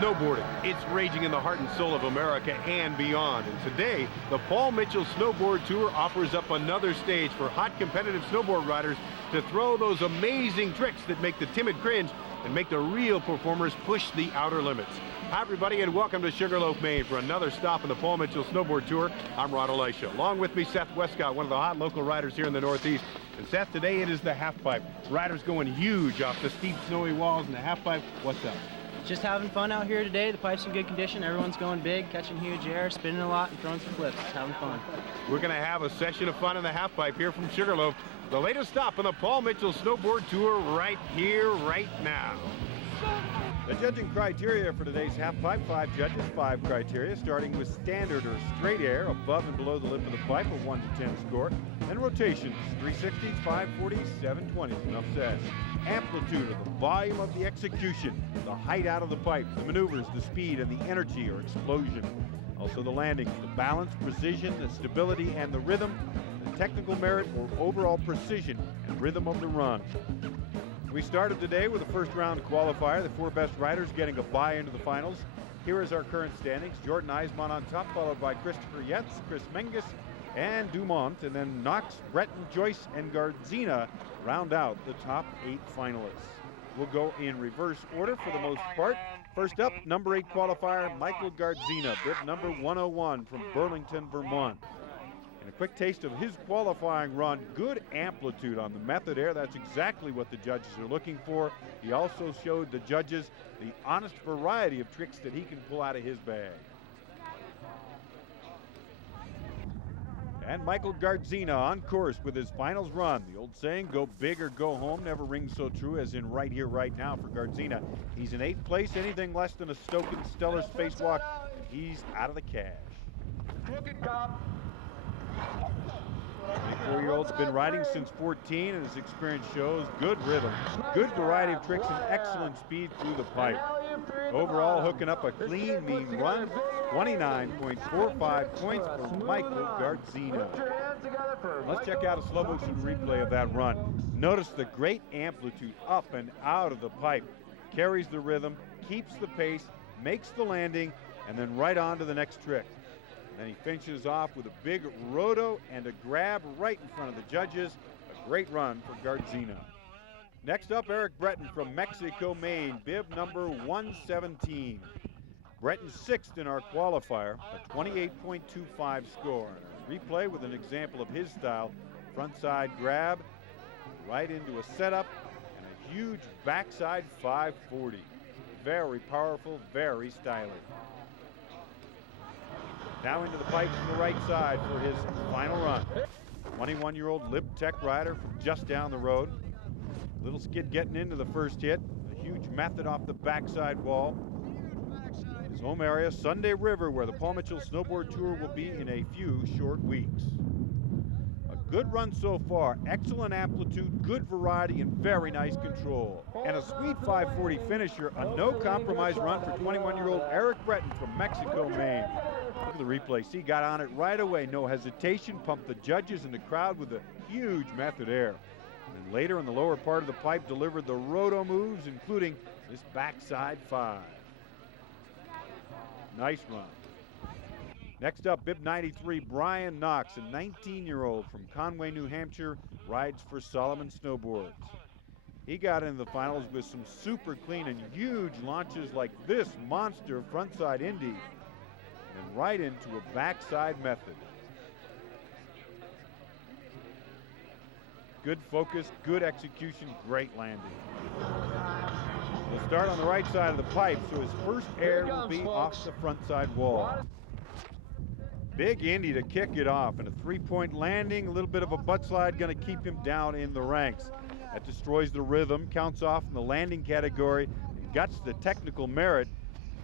Snowboarding, it's raging in the heart and soul of America and beyond. And today, the Paul Mitchell Snowboard Tour offers up another stage for hot competitive snowboard riders to throw those amazing tricks that make the timid cringe and make the real performers push the outer limits. Hi everybody, and welcome to Sugarloaf, Maine for another stop on the Paul Mitchell Snowboard Tour. I'm Rod Elisha. Along with me, Seth Westcott, one of the hot local riders here in the Northeast. And Seth, today it is the half pipe. Riders going huge off the steep snowy walls in the half pipe. What's up? Just having fun out here today. The pipe's in good condition. Everyone's going big, catching huge air, spinning a lot, and throwing some flips. Just having fun. We're going to have a session of fun in the half pipe here from Sugarloaf. The latest stop on the Paul Mitchell Snowboard Tour right here, right now. The judging criteria for today's half pipe, 5 judges, 5 criteria, starting with standard or straight air above and below the lip of the pipe, a 1 to 10 score, and rotations, 360s, 540s, 720s, enough said. Amplitude of the volume of the execution, the height out of the pipe, the maneuvers, the speed, and the energy or explosion. Also the landings, the balance, precision, the stability, and the rhythm, the technical merit or overall precision and rhythm of the run. We started today with the first round qualifier, the 4 best riders getting a bye into the finals. Here is our current standings. Jordan Eisman on top, followed by Christopher Yetz, Chris Menges, and Dumont, and then Knox, Breton, Joyce, and Gardzina round out the top 8 finalists. We'll go in reverse order for the most part. First up, number 8 qualifier, Michael Gardzina, bib number 101 from Burlington, Vermont. And a quick taste of his qualifying run, good amplitude on the method air. That's exactly what the judges are looking for. He also showed the judges the honest variety of tricks that he can pull out of his bag. And Michael Gardzina on course with his finals run. The old saying, go big or go home, never rings so true as in right here, right now for Gardzina. He's in 8th place, anything less than a Stoken stellar spacewalk, and he's out of the cash. 24-year-old's been riding since 14, and his experience shows good rhythm, good variety of tricks, and excellent speed through the pipe. Overall, hooking up a clean, mean run, 29.45 points for Michael Gardzina. Let's check out a slow motion replay of that run. Notice the great amplitude up and out of the pipe. Carries the rhythm, keeps the pace, makes the landing, and then right on to the next trick. Then he finishes off with a big roto and a grab right in front of the judges. A great run for Gardzina. Next up, Eric Breton from Mexico, Maine, bib number 117. Breton 6th in our qualifier, a 28.25 score. Replay with an example of his style. Frontside grab, right into a setup, and a huge backside 540. Very powerful, very stylish. Now into the pipe from the right side for his final run. 21-year-old Lib Tech rider from just down the road. Little skid getting into the first hit. A huge method off the backside wall. His home area, Sunday River, where the Paul Mitchell Snowboard Tour will be in a few short weeks. A good run so far. Excellent amplitude, good variety, and very nice control. And a sweet 540 finisher, a no-compromise run for 21-year-old Eric Breton from Mexico, Maine. Look at the replay. See, got on it right away. No hesitation. Pumped the judges and the crowd with a huge method air. And later in the lower part of the pipe, delivered the roto moves, including this backside 5. Nice run. Next up, bib 93, Brian Knox, a 19-year-old from Conway, New Hampshire, rides for Solomon Snowboards. He got into the finals with some super clean and huge launches like this monster frontside Indy, and right into a backside method. Good focus, good execution, great landing. He'll start on the right side of the pipe, so his first air will be off the frontside wall. Big Indy to kick it off, and a 3-point landing, a little bit of a butt slide, going to keep him down in the ranks. That destroys the rhythm, counts off in the landing category, and guts the technical merit,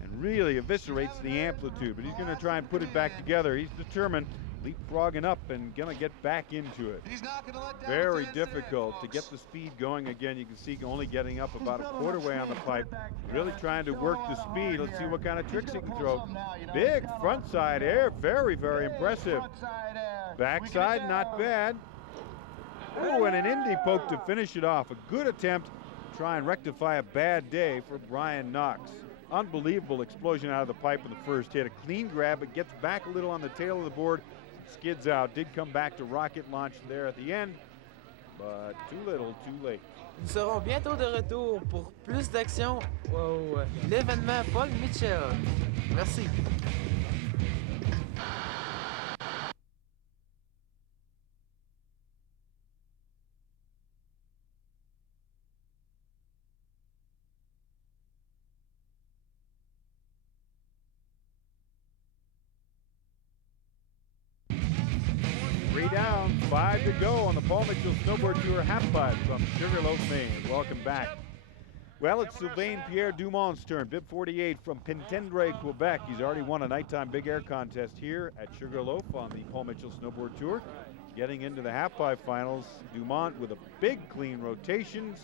and really eviscerates the amplitude. But he's going to try and put it back together. He's determined, leapfrogging up and going to get back into it. Very difficult to get the speed going again. You can see only getting up about a quarter way on the pipe. Really trying to work the speed. Let's see what kind of tricks he can throw. Big frontside air, very, very impressive. Backside, not bad. Oh, and an Indy poke to finish it off. A good attempt to try and rectify a bad day for Brian Knox. unbelievable explosion out of the pipe in the first hit. A clean grab, it gets back a little on the tail of the board, skids out. Did come back to rocket launch there at the end, but too little, too late. Nous serons bientôt de retour pour plus d'action au l'événement Paul Mitchell. Merci. Down, 5 to go on the Paul Mitchell Snowboard Tour half-pipe from Sugarloaf, Maine. Welcome back. Well, it's Sylvain Pierre Dumont's turn. Bib 48 from Pentendre, Quebec. He's already won a nighttime big air contest here at Sugarloaf on the Paul Mitchell Snowboard Tour. Getting into the half-pipe finals, Dumont with a big clean rotations.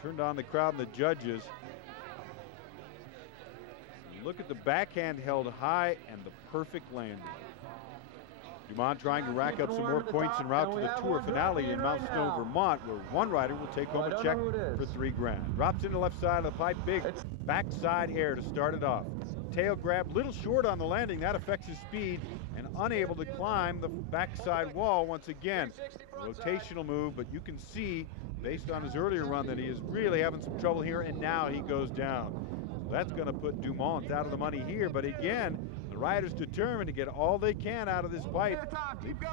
Turned on the crowd and the judges. Look at the backhand held high and the perfect landing. Dumont trying to rack up some more points en route to the tour finale in Mount Snow, Vermont, where one rider will take home a check for $3 grand. Drops into the left side of the pipe, big backside air to start it off. Tail grab, little short on the landing, that affects his speed, and unable to climb the backside wall once again. Rotational move, but you can see, based on his earlier run, that he is really having some trouble here, and now he goes down. So that's going to put Dumont out of the money here, but again, the riders determined to get all they can out of this pipe.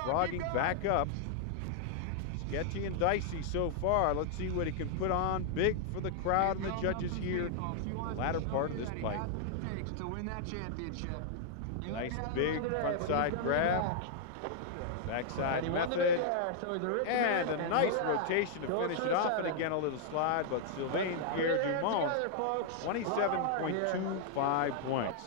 Frogging back up. Sketchy and dicey so far. Let's see what he can put on. Big for the crowd and the judges here. The latter part of this pipe. Nice big front side grab. Backside method. And a nice rotation to finish it off. And again a little slide, but Sylvain Pierre Dumont, 27.25 points.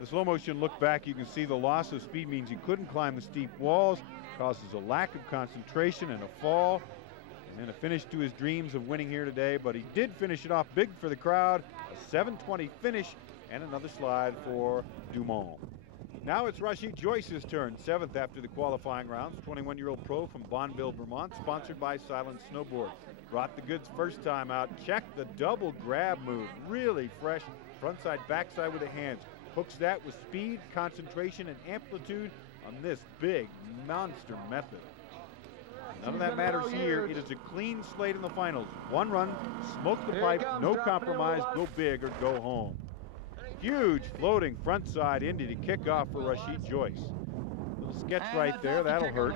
The slow motion look back, you can see the loss of speed means he couldn't climb the steep walls, causes a lack of concentration and a fall, and then a finish to his dreams of winning here today, but he did finish it off big for the crowd, a 7:20 finish, and another slide for Dumont. Now it's Rashid Joyce's turn, 7th after the qualifying rounds, 21-year-old pro from Bonneville, Vermont, sponsored by Silent Snowboard. Brought the goods first time out, checked the double grab move, really fresh, front side, backside with the hands. Hooks that with speed, concentration, and amplitude on this big monster method. None of that matters here. It is a clean slate in the finals. One run, smoke the pipe, no compromise, go big or go home. Huge floating front side Indy to kick off for Rashid Joyce. Little sketch right there, that'll hurt.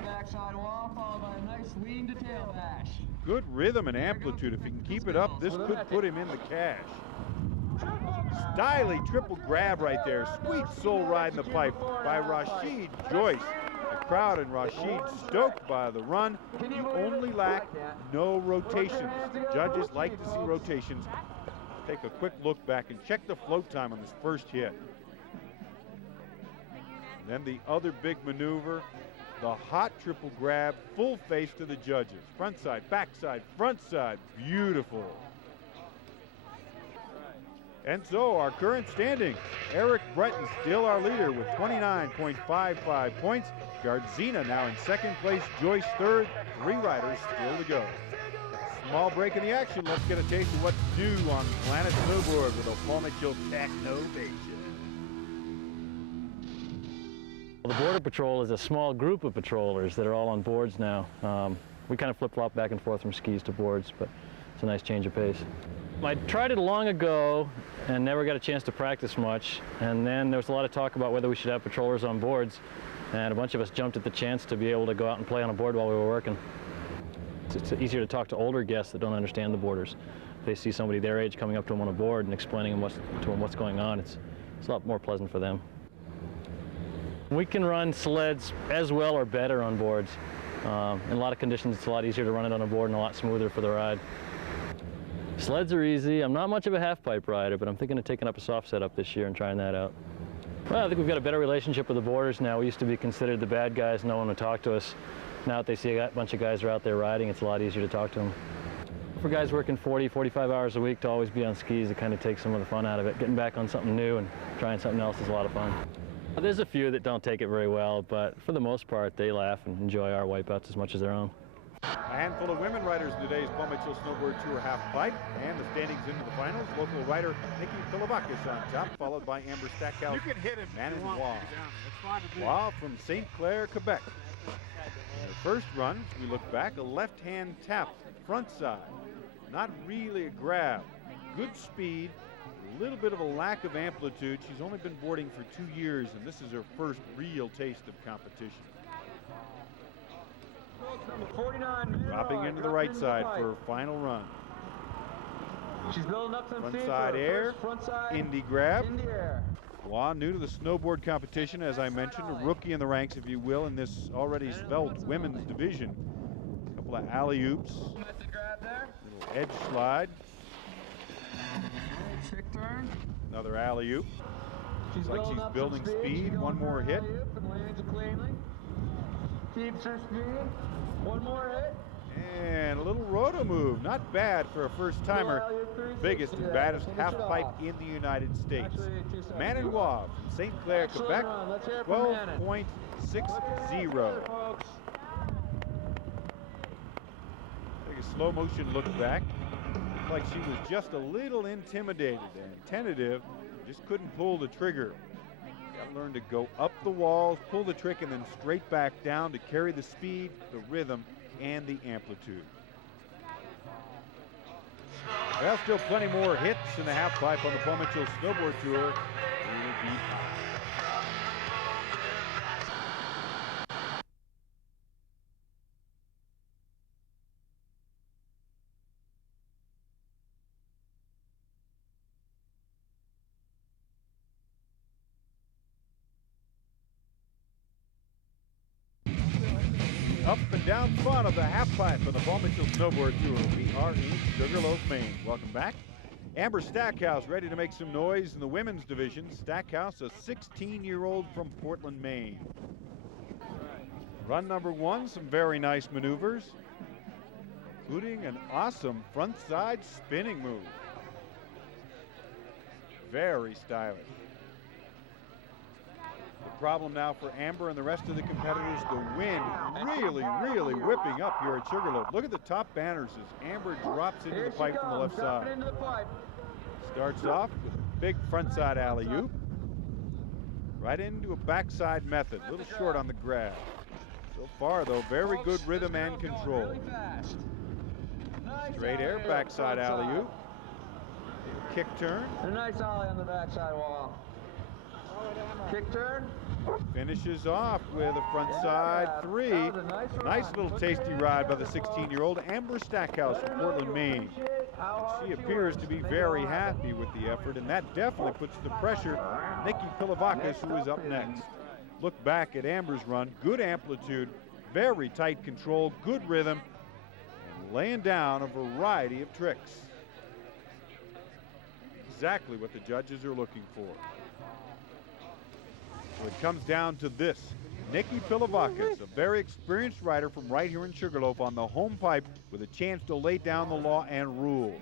Good rhythm and amplitude. If he can keep it up, this could put him in the cash. Styly triple grab right there. Sweet soul ride in the pipe by Rashid Joyce. The crowd and Rashid stoked by the run. You only lack no rotations. The judges like to see rotations. Take a quick look back and check the float time on this first hit. And then the other big maneuver, the hot triple grab, full face to the judges. Front side, backside, front side, beautiful. And so our current standings, Eric Breton still our leader with 29.55 points. Gardzina now in second place, Joyce third, 3 riders still to go. Small break in the action. Let's get a taste of what's new on Planet Snowboard with a Paul Mitchell Technovation. Well, the Border Patrol is a small group of patrollers that are all on boards now. We kind of flip-flop back and forth from skis to boards, but it's a nice change of pace. I tried it long ago and never got a chance to practice much, and then there was a lot of talk about whether we should have patrollers on boards, and a bunch of us jumped at the chance to be able to go out and play on a board while we were working. It's easier to talk to older guests that don't understand the borders. They see somebody their age coming up to them on a board and explaining to them what's going on. It's a lot more pleasant for them. We can run sleds as well or better on boards. In a lot of conditions, it's a lot easier to run it on a board and a lot smoother for the ride. Sleds are easy. I'm not much of a half-pipe rider, but I'm thinking of taking up a soft setup this year and trying that out. Well, I think we've got a better relationship with the boarders now. We used to be considered the bad guys, no one would talk to us. Now that they see a bunch of guys are out there riding, it's a lot easier to talk to them. For guys working 40, 45 hours a week to always be on skis, it kind of takes some of the fun out of it. Getting back on something new and trying something else is a lot of fun. There's a few that don't take it very well, but for the most part, they laugh and enjoy our wipeouts as much as their own. A handful of women riders in today's Paul Mitchell Snowboard Tour half pipe, and the standings into the finals. Local rider Nikki Pilavakis on top, followed by Amber Stackhouse. You can hit him Man if you and want Wah. to get down. That's fine with me. Wah from St. Clair, Quebec. The first run, as we look back, a left-hand tap, front side. Not really a grab. Good speed, a little bit of a lack of amplitude. She's only been boarding for 2 years, and this is her first real taste of competition. Dropping into the right side for her final run. She's building up some Front speed side for her air, first front side Indy grab. in the air. Wah, new to the snowboard competition, as I mentioned, a rookie in the ranks, if you will, in this already svelte women's division. A couple of alley-oops, Method grab there. little edge slide, Trick turn. another alley-oop. She's like she's up some building speed. She's One going more for hit. an alley-oop and lands it cleanly. Keeps her speed. One more hit. And a little roto move, not bad for a first-timer. Little alley-oop 360 Biggest and there. baddest Finish it half-pipe off. in the United States. Actually, 2 seconds. Man and Wah from St. Clair, Excellent Quebec, run. Let's hear it from Manon. 12.60. Folks. Take a slow motion look back. Looked like she was just a little intimidated and tentative, just couldn't pull the trigger. Got to learn to go up the walls, pull the trick, and then straight back down to carry the speed, the rhythm, and the amplitude. Well, still plenty more hits in the half pipe on the Paul Mitchell Snowboard Tour. Will be up and down front of the half pipe of the Paul Mitchell Snowboard Tour. We are in Sugarloaf, Maine. Welcome back. Amber Stackhouse ready to make some noise in the women's division. Stackhouse, a 16-year-old from Portland, Maine. Run number one, some very nice maneuvers, including an awesome front side spinning move. Very stylish. The problem now for Amber and the rest of the competitors, the wind really whipping up here at Sugarloaf. Look at the top banners as Amber drops into Here the she pipe from the left comes, dropping side. into the pipe. Starts off with a big frontside alley-oop. Right into a backside method, a little short on the grab. So far though, very good rhythm and control. Really fast. Nice Straight air, alley-oop, backside front side. alley-oop. Kick turn, And a nice ollie on the backside wall. Kick turn. finishes off with a frontside three. That was a nice Nice run. little Put tasty your ride by hands the on 16-year-old Amber Stackhouse Let her from know Portland, you Maine. appreciate how hard She she appears works. to be Make very her happy. happy with the effort, and that definitely puts the pressure on Nikki Pilavakis, who is up next. Look back at Amber's run, good amplitude, very tight control, good rhythm, and laying down a variety of tricks. Exactly what the judges are looking for. So it comes down to this. Nikki Pilavakis, a very experienced rider from right here in Sugarloaf on the home pipe with a chance to lay down the law and rule.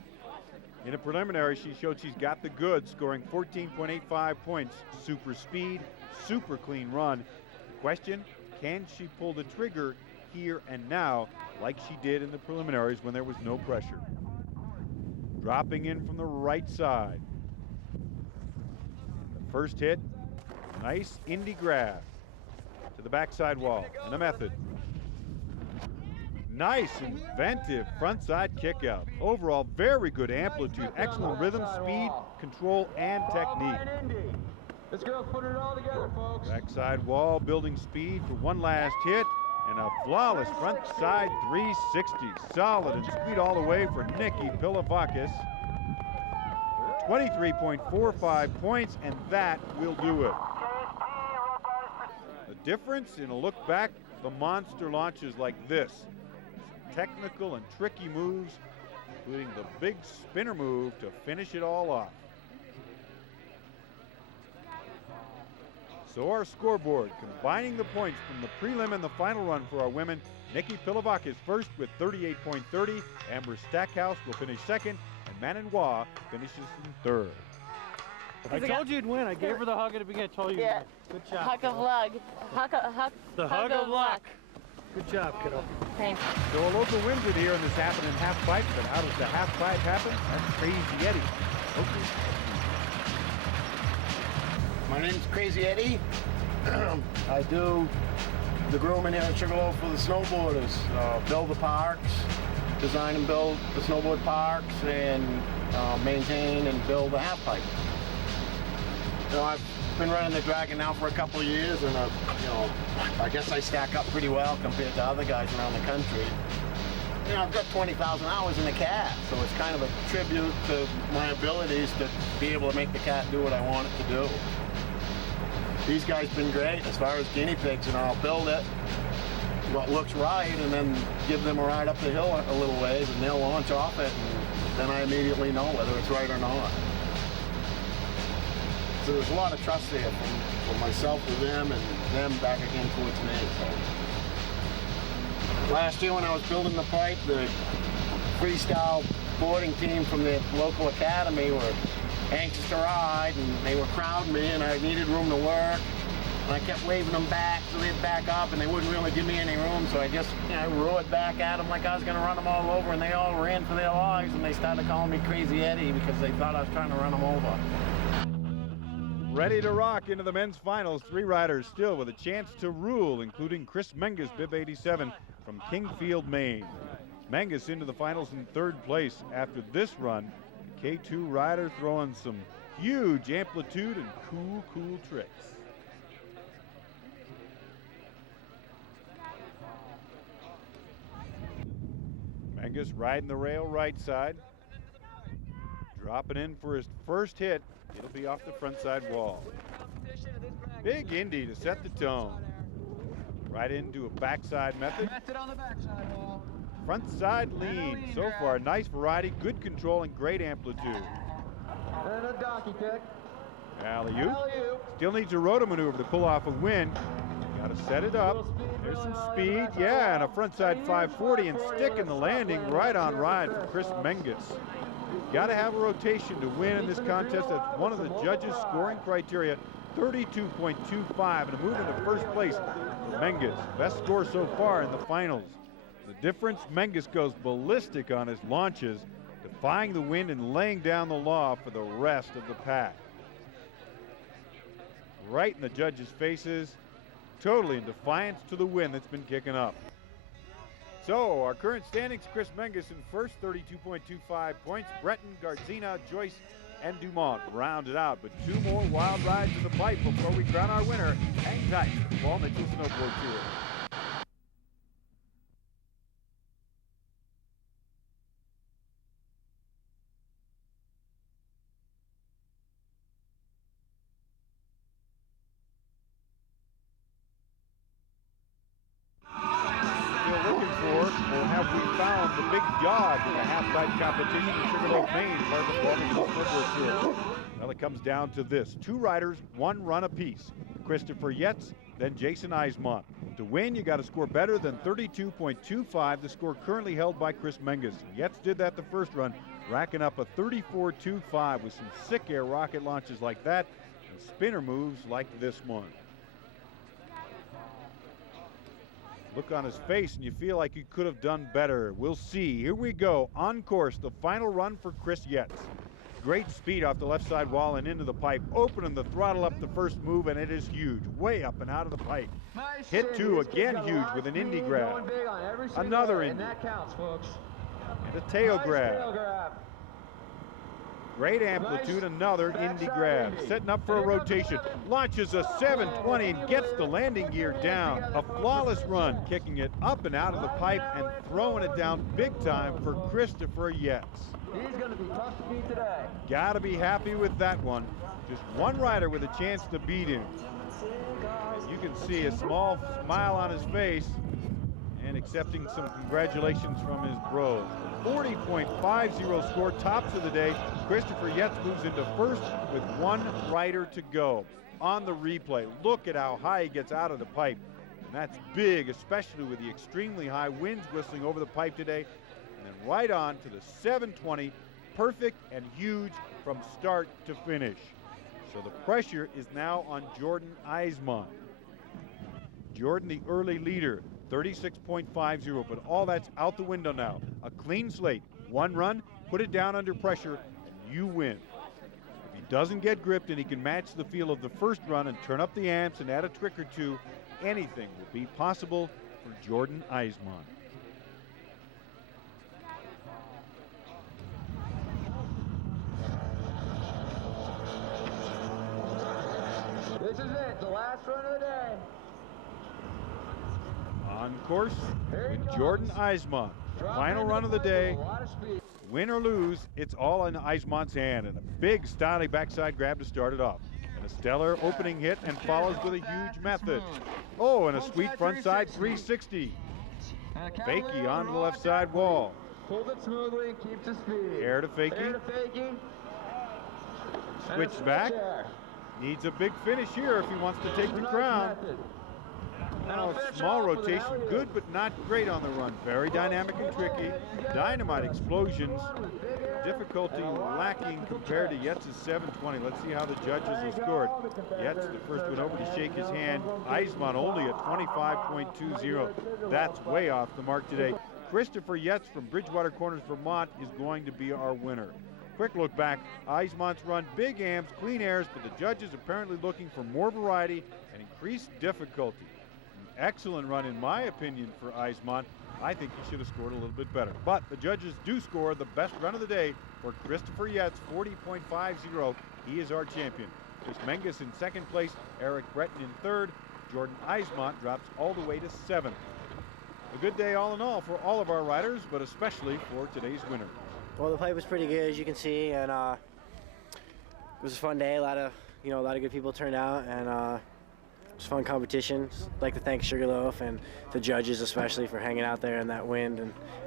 In a preliminary, she showed she's got the goods, scoring 14.85 points. Super speed, super clean run. The question, can she pull the trigger here and now like she did in the preliminaries when there was no pressure? Dropping in from the right side. The first hit, nice Indy grab to the backside wall and a method. Nice, inventive frontside kick out. Overall, very good amplitude, excellent rhythm, speed, control, and technique. This girl's putting it all together, folks. Backside wall, building speed for one last hit, and a flawless frontside 360. Solid and sweet all the way for Nikki Pilavakis. 23.45 points, and that will do it. The difference in a look back, the monster launches like this. Technical and tricky moves, including the big spinner move to finish it all off. So our scoreboard, combining the points from the prelim and the final run for our women, Nikki Pilavakis first with 38.30, Amber Stackhouse will finish second, and Manon Wah finishes in third. I told you you'd win. I gave her the hug at the beginning. I told you. Yeah. Good job. Huck of luck. The hug of luck. Good job, kiddo. Thanks. So a local wins it here in this happening half pipe, but how does the half pipe happen? That's Crazy Eddie. Okay. My name's Crazy Eddie. I do the grooming here at Sugarloaf for the snowboarders. Build the parks, design and build the snowboard parks, and maintain and build the half pipe. You know, I've been running the Dragon now for a couple of years, and I guess I stack up pretty well compared to other guys around the country. You know, I've got 20,000 hours in the cat, so it's kind of a tribute to my abilities to be able to make the cat do what I want it to do. These guys been great as far as guinea pigs, and I'll build it what looks right and then give them a ride up the hill a little ways, and they'll launch off it, and then I immediately know whether it's right or not. So there's a lot of trust there from myself with them and them back again towards me. So last year when I was building the pipe, the freestyle boarding team from the local academy were anxious to ride, and they were crowding me, and I needed room to work. And I kept waving them back so they'd back up, and they wouldn't really give me any room, so I just roared back at them like I was going to run them all over, and they all ran for their lives, and they started calling me Crazy Eddie because they thought I was trying to run them over. Ready to rock into the men's finals. 3 riders still with a chance to rule, including Chris Menges, bib 87 from Kingfield, Maine. Menges into the finals in 3rd place after this run. The K2 rider throwing some huge amplitude and cool tricks. Menges riding the rail right side. Dropping in for his first hit. It'll be off the front side wall. Big Indy to set the tone. Right into a backside method. On the backside wall. Front side lean. So far, nice variety, good control, and great amplitude. And a donkey kick. Alley-oop. Still needs a rotor maneuver to pull off a win. Got to set it up. There's some speed. Yeah, and a front side 540 and sticking the landing right on ride for Chris Menges. Got to have a rotation to win in this contest. That's one of the judges' scoring criteria, 32.25, and a move into first place for Menges. Best score so far in the finals. The difference, Menges goes ballistic on his launches, defying the wind and laying down the law for the rest of the pack. Right in the judges' faces, totally in defiance to the wind that's been kicking up. So our current standings, Chris Menges in first, 32.25 points. Breton, Gardzina, Joyce, and Dumont rounded out. But 2 more wild rides in the pipe before we crown our winner. Hang tight, the Paul Mitchell Snowboard Tour. The big dog in the half-pipe competition in Sugarloaf, Maine, part of the Paul Mitchell Snowboard Tour. Well, it comes down to this. 2 riders, 1 run apiece. Christopher Yetz, then Jason Eismont. To win, you got to score better than 32.25, the score currently held by Chris Menges. Yetz did that the first run, racking up a 34.25 with some sick air rocket launches like that and spinner moves like this one. Look on his face and you feel like you could have done better. We'll see. Here we go. On course, the final run for Chris Yetz. Great speed off the left side wall and into the pipe. Opening the throttle up the first move, and it is huge. Way up and out of the pipe. Nice Hit 2 again huge with an Indy grab. Another Indy. And that counts, folks. And a tail Nice grab. tail grab. Great amplitude, another Indy grab. Setting up for a rotation. Launches a 720 and gets the landing gear down. A flawless run, kicking it up and out of the pipe and throwing it down big time for Christopher Yetz. He's going to be tough to beat today. Gotta be happy with that one. Just one rider with a chance to beat him. And you can see a small smile on his face and accepting some congratulations from his bros. 40.50 score, tops of the day. Christopher Yetz moves into first with 1 rider to go. On the replay, look at how high he gets out of the pipe. And that's big, especially with the extremely high winds whistling over the pipe today. And then right on to the 720, perfect and huge from start to finish. So the pressure is now on Jordan Eismont. Jordan, the early leader, 36.50, but all that's out the window now. A clean slate, one run, put it down under pressure, and you win. If he doesn't get gripped and he can match the feel of the first run and turn up the amps and add a trick or two, anything will be possible for Jordan Eismont. This is it, the last run of the day. On course Here he with comes. Jordan Eismont. Final run of the day. A lot of speed. Win or lose, it's all in Eismont's hand, and a big stylish backside grab to start it off. And a stellar opening hit and follows with a huge method. Oh, and a sweet frontside 360. Fakie onto the left side wall. Pulls it smoothly and keeps the speed. Air to Air fakie. to fakie. And a Switch back. air. Needs a big finish here if he wants to take the Nice crown. method. Now, a small rotation, good but not great on the run. Very dynamic and tricky. Dynamite explosions. Difficulty lacking compared to Yetz's 720. Let's see how the judges have scored. Yetz, the first one over to shake his hand. Eismont only at 25.20. That's way off the mark today. Christopher Yetz from Bridgewater Corners, Vermont is going to be our winner. Quick look back, Eismont's run, big amps, clean airs, but the judges apparently looking for more variety and increased difficulty. An excellent run in my opinion for Eismont. I think he should have scored a little bit better. But the judges do score the best run of the day for Christopher Yetz, 40.50. He is our champion. Chris Menges in second place, Eric Breton in third. Jordan Eismont drops all the way to seventh. A good day all in all for all of our riders, but especially for today's winner. Well, the pipe was pretty good, as you can see, and it was a fun day. A lot of good people turned out, and it was a fun competition. I'd like to thank Sugarloaf and the judges, especially, for hanging out there in that wind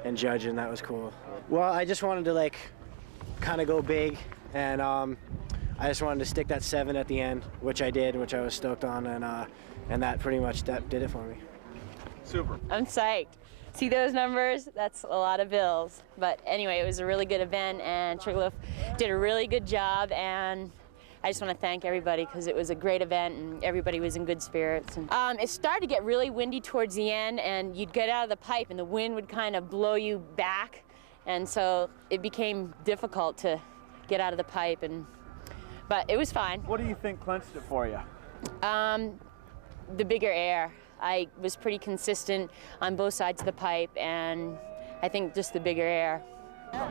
and judging. That was cool. Well, I just wanted to kind of go big, and I just wanted to stick that 7 at the end, which I did, which I was stoked on, and that pretty much did it for me. Super. I'm psyched. See those numbers? That's a lot of bills. But anyway, it was a really good event, and Sugarloaf did a really good job, and I just want to thank everybody because it was a great event and everybody was in good spirits. And, it started to get really windy towards the end, and you'd get out of the pipe and the wind would kind of blow you back, and so it became difficult to get out of the pipe, but it was fine. What do you think clinched it for you? The bigger air. I was pretty consistent on both sides of the pipe, and I think just the bigger air.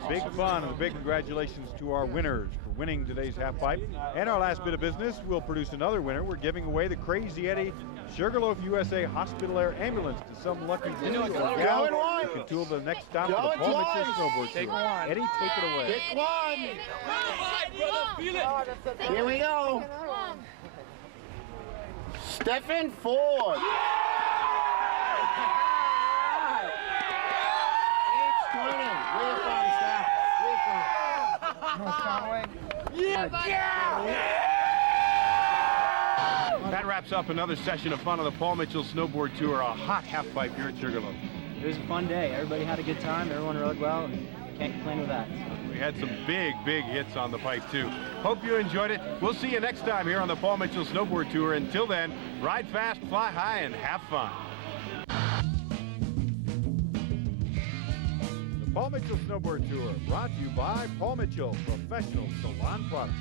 Big fun and a big congratulations to our winners for winning today's half pipe. And our last bit of business, we'll produce another winner. We're giving away the Crazy Eddie Sugarloaf USA Hospital Air Ambulance to some lucky dude or gal who can tool the next stop of the Paul Mitchell Snowboard Tour. Eddie, take it away. Pick one. Here we go. Stephen Ford. It's winning. Where you from, Steph? Where you from? North Conway. That wraps up another session of fun on the Paul Mitchell Snowboard Tour, a hot half pipe here at Sugarloaf. It was a fun day. Everybody had a good time. Everyone rode well, and can't complain with that. We had some big hits on the pipe, too. Hope you enjoyed it. We'll see you next time here on the Paul Mitchell Snowboard Tour. Until then, ride fast, fly high, and have fun. The Paul Mitchell Snowboard Tour brought to you by Paul Mitchell Professional Salon Products.